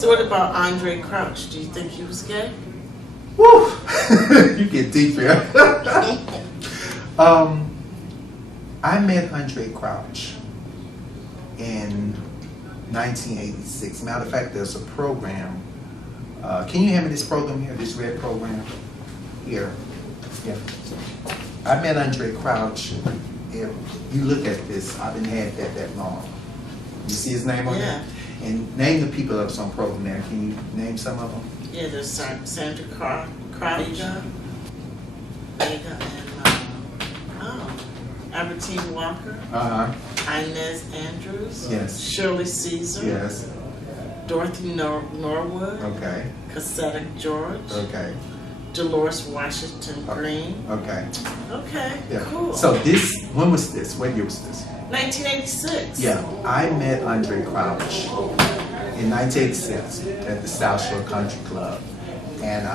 So what about Andrae Crouch? Do you think he was gay? Woo! You get deep here. I met Andrae Crouch in 1986. Matter of fact, there's a program. Can you hand me this program here, this red program? Here. Yeah. I met Andrae Crouch. If you look at this, I haven't had that long. You see his name on there? And name the people that's on program there. Can you name some of them? Yeah, there's Sandra Crouch, Vega, and Albertina Walker, Inez Andrews, yes, Shirley Caesar, yes, Dorothy Norwood, okay, Cassietta George, okay, Dolores Washington Green. Okay. Okay, Yeah. cool. So this, when was this? What year was this? 1986. Yeah, I met Andrae Crouch in 1986 at the South Shore Country Club, and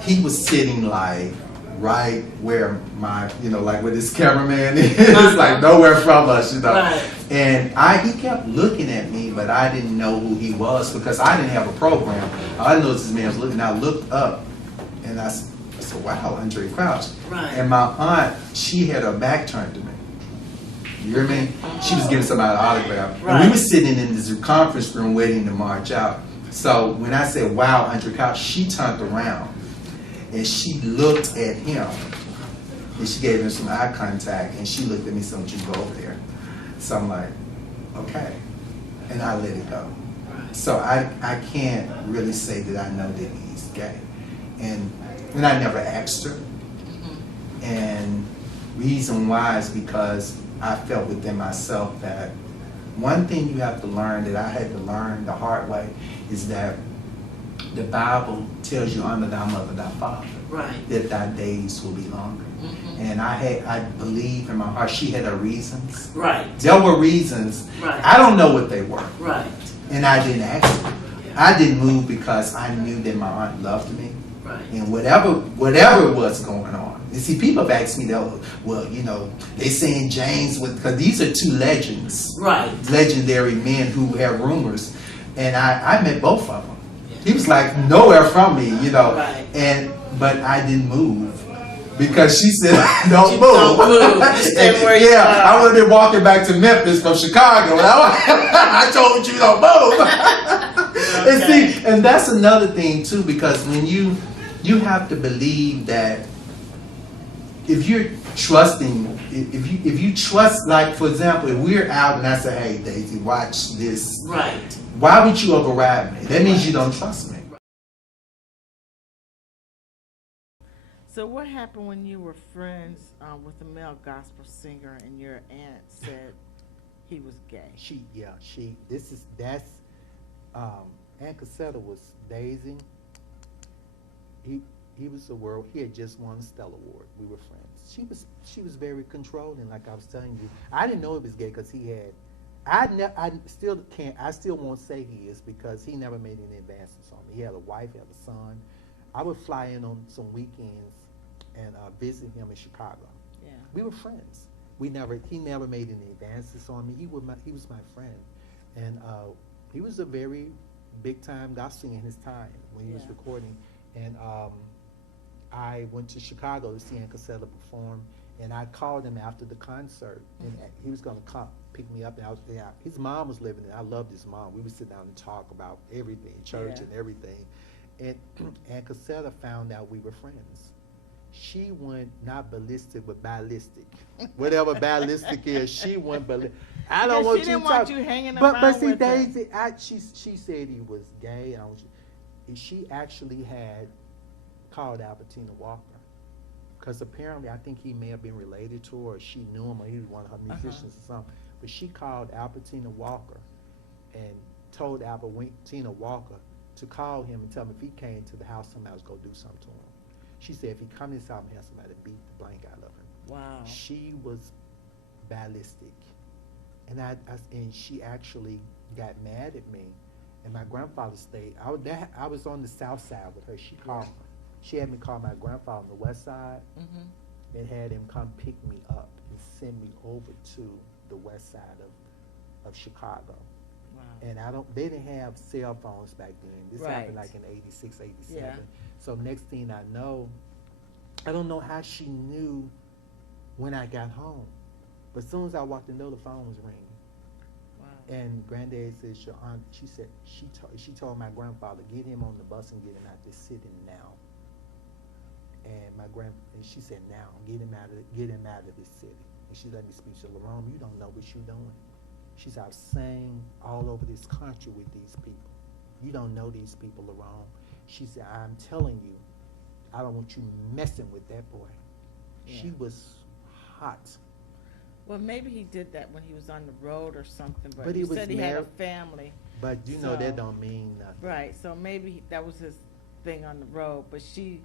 he was sitting like right where my, like where this cameraman is, like nowhere from us, Right. And he kept looking at me, but I didn't know who he was because I didn't have a program. I noticed this man was looking. I looked up, and I said, "Wow, Andrae Crouch." Right. And my aunt, she had her back turned to me. You hear me? She was giving somebody an autograph. Right. And we were sitting in this conference room waiting to march out. So when I said, "Wow, Andrae Crouch," she turned around and she looked at him. And she gave him some eye contact, and she looked at me and said, "Don't you go over there." So I'm like, okay. And I let it go. So I can't really say that I know that he's gay. And I never asked her. And reason why is because I felt within myself that one thing you have to learn, that I had to learn the hard way, is that the Bible tells you, honor thy mother, thy father, right, that thy days will be longer. And I believe in my heart she had her reasons. Right. There were reasons. Right. I don't know what they were. Right. And I didn't ask her. I didn't move because I knew that my aunt loved me. Right. And whatever was going on. You see, people have asked me, well, they saying James, because these are two legends. Right. Legendary men who have rumors. And I met both of them. He was like nowhere from me, Right. But I didn't move. Because she said, don't move. Don't move. Stay where you are. I would have been walking back to Memphis from Chicago. I told you don't move. Okay. And see, and that's another thing too, because when you have to believe that if you're trusting, if you trust, like for example, if we're out and I say, "Hey Daisy, watch this." Right. Why would you override me? That means you don't trust me. So what happened when you were friends with a male gospel singer and your aunt said he was gay? Aunt Cassietta was Daisy. He was he had just won the Stella Award. We were friends. She was very controlling, like I was telling you. I didn't know he was gay because he had, I still won't say he is because he never made any advances on me. He had a wife, he had a son. I would fly in on some weekends and visit him in Chicago. Yeah. We were friends. He never made any advances on me. He was my friend. And he was a very big time gospel singer in his time when he was recording. And I went to Chicago to see Aunt Cassietta perform, and I called him after the concert, and he was going to come pick me up. And I was there. His mom was living there. I loved his mom. We would sit down and talk about everything, church and everything. And Aunt Cassietta found out we were friends. She went not ballistic, but ballistic. Whatever ballistic is, she went ballistic. I don't want she you didn't to want talk. you hanging But around see, with Daisy, she said he was gay. She actually had called Albertina Walker. Because apparently, I think he may have been related to her, or she knew him, or he was one of her musicians or something. But she called Albertina Walker and told Albertina Walker to call him and tell him if he came to the house, somebody was going to do something to him. She said if he come inside and have somebody beat the blank out of him. Wow. She was ballistic. And and she actually got mad at me. And my grandfather stayed. I was on the south side with her. She called me. She had me call my grandfather on the west side and had him come pick me up and send me over to the west side of Chicago. Wow. And they didn't have cell phones back then. This happened Right. like in 86, 87. Yeah. So next thing I know, I don't know how she knew when I got home. But as soon as I walked in the door, the phone was ringing. Wow. And Granddad says, your aunt, she said, she told my grandfather, get him on the bus and get him out this city now. And she said, now, get him out of this city. And she let me speak. She said, Lerone, you don't know what you're doing. She said, I've sang all over this country with these people. You don't know these people, Lerone. She said, I'm telling you, I don't want you messing with that boy. Yeah. She was hot. Well, maybe he did that when he was on the road or something, but But he he was said he had a married. family. But you know So- that don't mean nothing. Right, so maybe that was his thing on the road, but she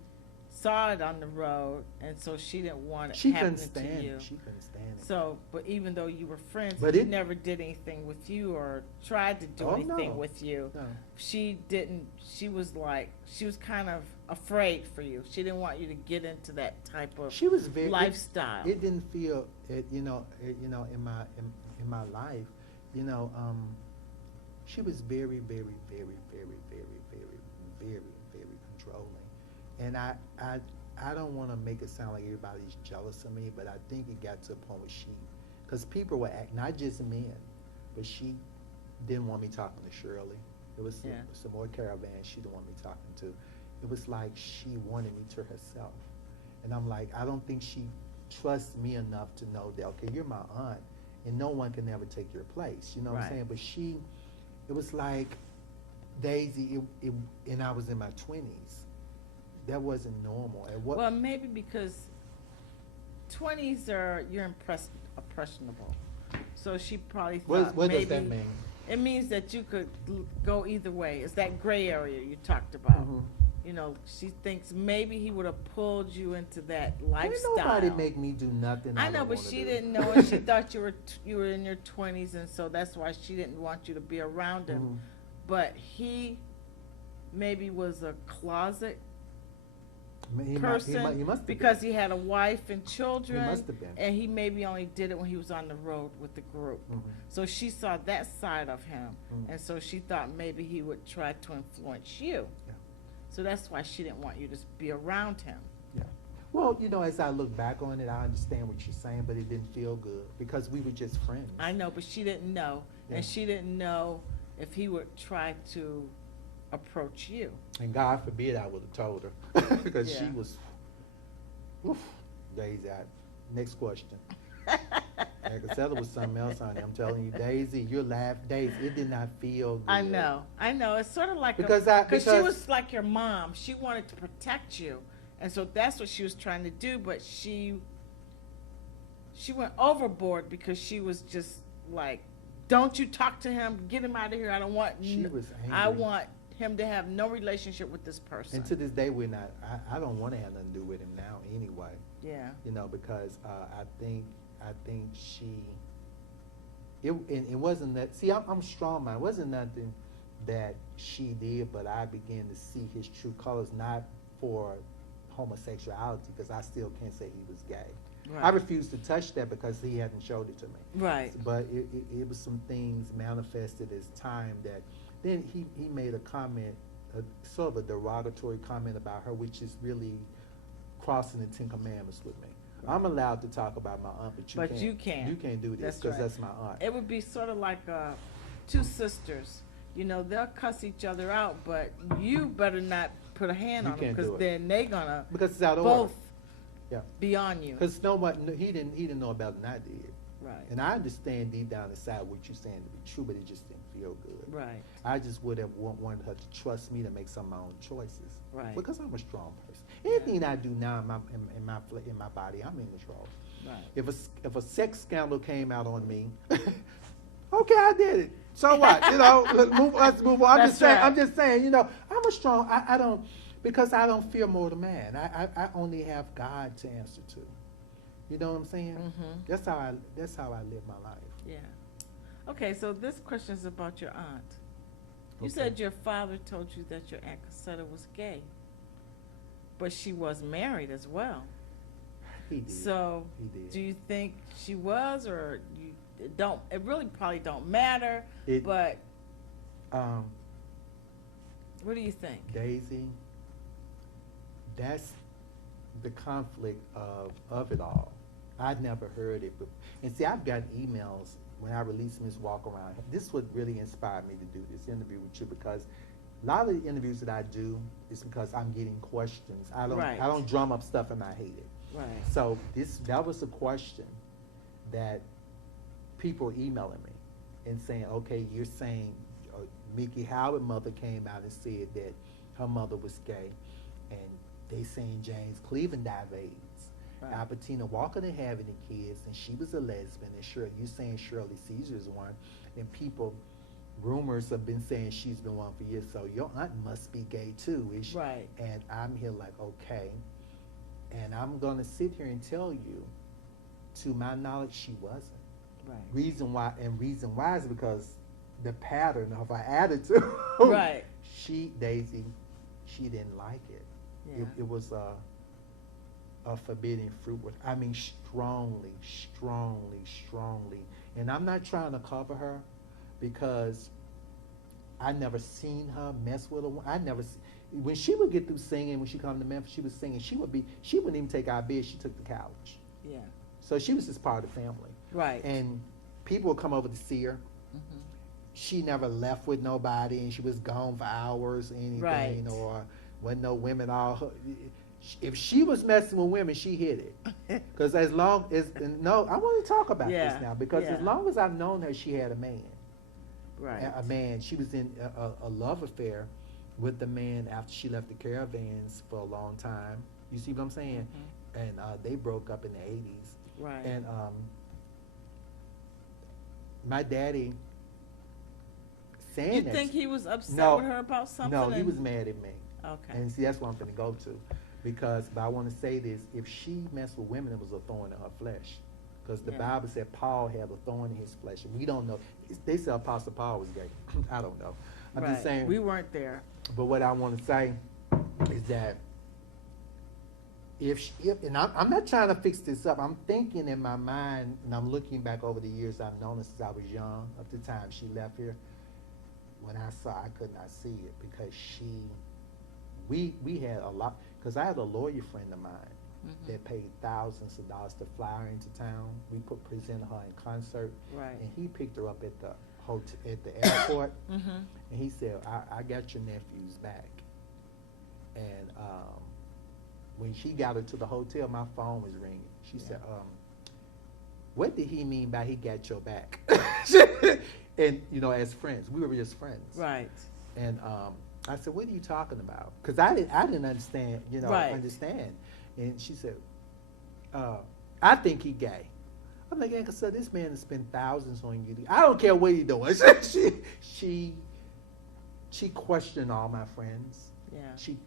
saw it on the road, and so she didn't want it She couldn't happening to stand you. it. She couldn't stand it. So, but even though you were friends, But he it- never did anything with you or tried to do Oh, anything no. with you. No. She didn't, she was kind of afraid for you. She didn't want you to get into that type of She was very lifestyle. It didn't feel it, in my life, she was very, very, very, very, very, very, very, very controlling. And I don't want to make it sound like everybody's jealous of me, but I think it got to a point where because people were not just men, but she didn't want me talking to Shirley. It was some more caravans she didn't want me talking to. It was like she wanted me to herself. And I'm like, I don't think she trusts me enough to know that, okay, you're my aunt, and no one can ever take your place. You know what I'm saying? But it was like, Daisy, and I was in my 20s. That wasn't normal. And Well, maybe because 20s you're impressionable. So she probably thought what maybe does that mean? it means that you could go either way. It's that gray area you talked about. Mhm. You know, she thinks maybe he would have pulled you into that lifestyle. Ain't nobody make me do nothing. I know, don't but wanna she do. didn't know, and she thought you were in your 20s, and so that's why she didn't want you to be around him. Mhm. But he maybe was a closet He person must have because been. he had a wife and children, He must have been. and he maybe only did it when he was on the road with the group. Mhm. So she saw that side of him, Mhm. and so she thought maybe he would try to influence you. Yeah. So that's why she didn't want you to be around him. Yeah. Well, as I look back on it, I understand what you're saying, but it didn't feel good because we were just friends. I know, but she didn't know, Yeah. and she didn't know if he would try to approach you. And God forbid I would have told her because she Yeah. was, oof, Daisy. Next question. Cassietta was something else, honey. I'm telling you, Daisy, you're laughing. Daisy, it did not feel good. I know. It's sort of like Because she was like your mom. She wanted to protect you, and so that's what she was trying to do. But she went overboard because she was just like, "Don't you talk to him? Get him out of here. I don't want. She was I angry. want him to have no relationship with this person." And to this day, we're not. I don't want to have nothing to do with him now, anyway. Yeah. Because I think she. It wasn't that. See, I'm strong man. It wasn't nothing that she did, but I began to see his true colors, not for homosexuality, because I still can't say he was gay. Right. I refused to touch that because he hadn't showed it to me. Right. But it was some things manifested as time that. Then he made a comment, sort of a derogatory comment about her, which is really crossing the 10 Commandments with me. I'm allowed to talk about my aunt, but you can't. You can't. You can't do this That's because right. that's my aunt. It would be sort of like two sisters. They'll cuss each other out, but you better not put a hand You on them can't because do it. then they're gonna Because it's out of both order. Yeah. be on you. Because he didn't know about it than I did. Right. And I understand deep down inside what you're saying to be true, but it just didn't feel good. Right. I just would have wanted her to trust me to make some of my own choices. Right. Because I'm a strong person. Anything I do now in my body, I'm in control. Right. If a sex scandal came out on me, okay, I did it. So what? Let's move on. That's right. I'm just saying. I'm a strong. I don't because I don't fear mortal man. I only have God to answer to. You know what I'm saying? Mhm. That's how I live my life. Yeah. Okay, so this question is about your aunt. You Okay. said your father told you that your Aunt Cassietta was gay, but she was married as well. He did. So, He did. do you think she was, or it really probably don't matter? It- But What do you think? Daisy, that's the conflict of it all. I'd never heard it, but, and see, I've got emails when I released Miss Walk Around. This is what really inspired me to do this interview with you, because a lot of the interviews that I do is because I'm getting questions. I don't drum up stuff and I hate it. Right. So that was a question that people emailing me and saying, okay, you're saying Mickey Howard's mother came out and said that her mother was gay, and they saying James Cleveland died of AIDS. Right. Albertina Walker didn't have any kids, and she was a lesbian, and you saying Shirley Caesar's one, and people, rumors have been saying she's been one for years, so your aunt must be gay too, is she? Right. And I'm here like, okay, and I'm gonna sit here and tell you, to my knowledge, she wasn't. Right. Reason why is because the pattern of her attitude. Right. Daisy, she didn't like it. Yeah. It was a forbidden fruit. I mean, strongly. And I'm not trying to cover her, because I never seen her mess with a. When she would get through singing, when she come to Memphis, she was singing. She wouldn't even take our bed. She took the couch. Yeah. So she was just part of the family. Right. And people would come over to see her. Mm-hmm. She never left with nobody, and she was gone for hours, anything, Right. or wasn't no women if she was messing with women, she hid it. Because as long as, no, I want to talk about this now, because as long as I've known her, she had a man. Right. A man. She was in a love affair with the man after she left the caravans for a long time. You see what I'm saying? Mm-hmm. And they broke up in the 80s. Right. And my daddy saying You that. think he was upset with her about something? No, he was mad at me. Okay. And see, that's what I'm going to go to. But I want to say this, if she messed with women, it was a thorn in her flesh. Because the Bible said Paul had a thorn in his flesh. And we don't know. They said Apostle Paul was gay. I don't know. I'm just saying. We weren't there. But what I want to say is that and I'm not trying to fix this up. I'm thinking in my mind, and I'm looking back over the years I've known her since I was young, up to the time she left here. When I could not see it, because we had a lot, because I had a lawyer friend of mine that paid thousands of dollars to fly her into town. We presented her in concert, Right. and he picked her up at the hotel, at the airport, and he said, I got your nephews back. And when she got her to the hotel, my phone was ringing. She said, what did he mean by he got your back? And, as friends, we were just friends. Right. And I said, what are you talking about? Because I didn't understand, understand. And she said, I think he gay. I'm like, Uncle, so this man has spent thousands on you. I don't care what he's doing. She questioned all my friends. Yeah. She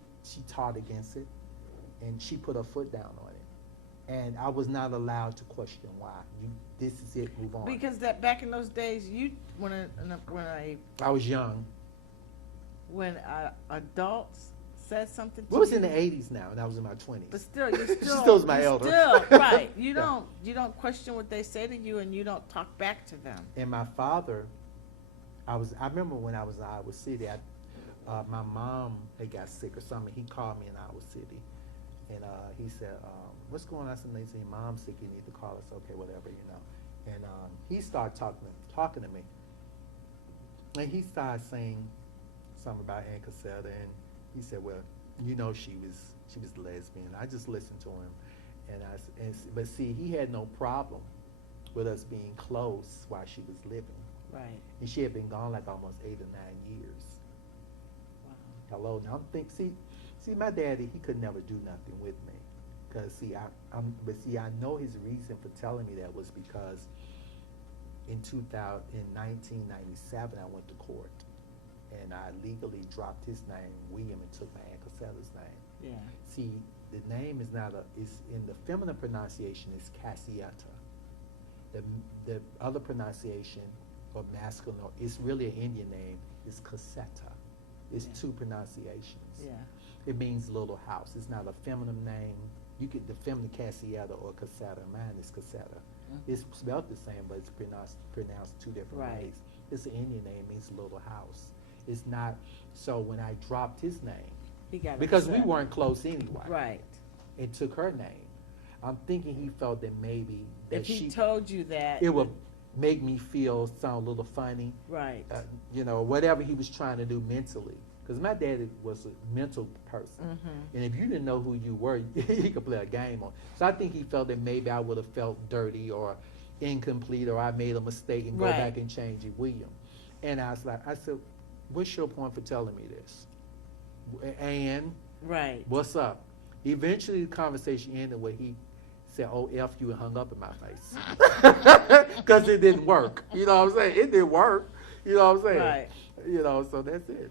taught against it, and she put her foot down on it. And I was not allowed to question why. This is it, move on. Because back in those days, when I was young. When adults said something to What was you, in the 80s now, and I was in my 20s. but still, you still, She still was my elder. Still, right. You Yeah. don't question what they say to you, and you don't talk back to them. And my father, I remember when I was in Iowa City, my mom had got sick or something. He called me in Iowa City, and he said, what's going on? They said, Mom's sick, you need to call us. Okay, whatever, And he started talking to me. And he started saying something about Aunt Cassietta, and he said, well, she was lesbian. I just listened to him, but see, he had no problem with us being close while she was living. Right. And she had been gone like almost 8 or 9 years. Wow. Hello, now see, my daddy, he could never do nothing with me, because I know his reason for telling me that was because in 1997 I went to court, and I legally dropped his name, William, and took my Aunt Cassetta's name. Yeah. See, the name is in the feminine pronunciation is Cassietta. The other pronunciation, or masculine, or it's really an Indian name, is Cassetta. It's two pronunciations. Yeah. It means little house. It's not a feminine name. You get the feminine Cassietta or Cassetta. Mine is Cassetta. It's spelled the same, but it's pronounced two different ways. It's an Indian name, means little house. It's not. So when I dropped his name, He got because we upset. weren't close anyway, Right. and took her name, I'm thinking he felt that maybe that If he she, told you that. it would make me sound a little funny, Right. you know, whatever he was trying to do mentally. Because my daddy was a mental person. Mm-hmm. And if you didn't know who you were, he could play a game on. So I think he felt that maybe I would have felt dirty or incomplete, or I made a mistake and go Right. back and change it, William. And I said, what's your point for telling me this? And Right. what's up? Eventually the conversation ended where he said, oh, F you, and hung up in my face. Because it didn't work. You know what I'm saying? It didn't work. You know what I'm saying? Right. You know, so that's it.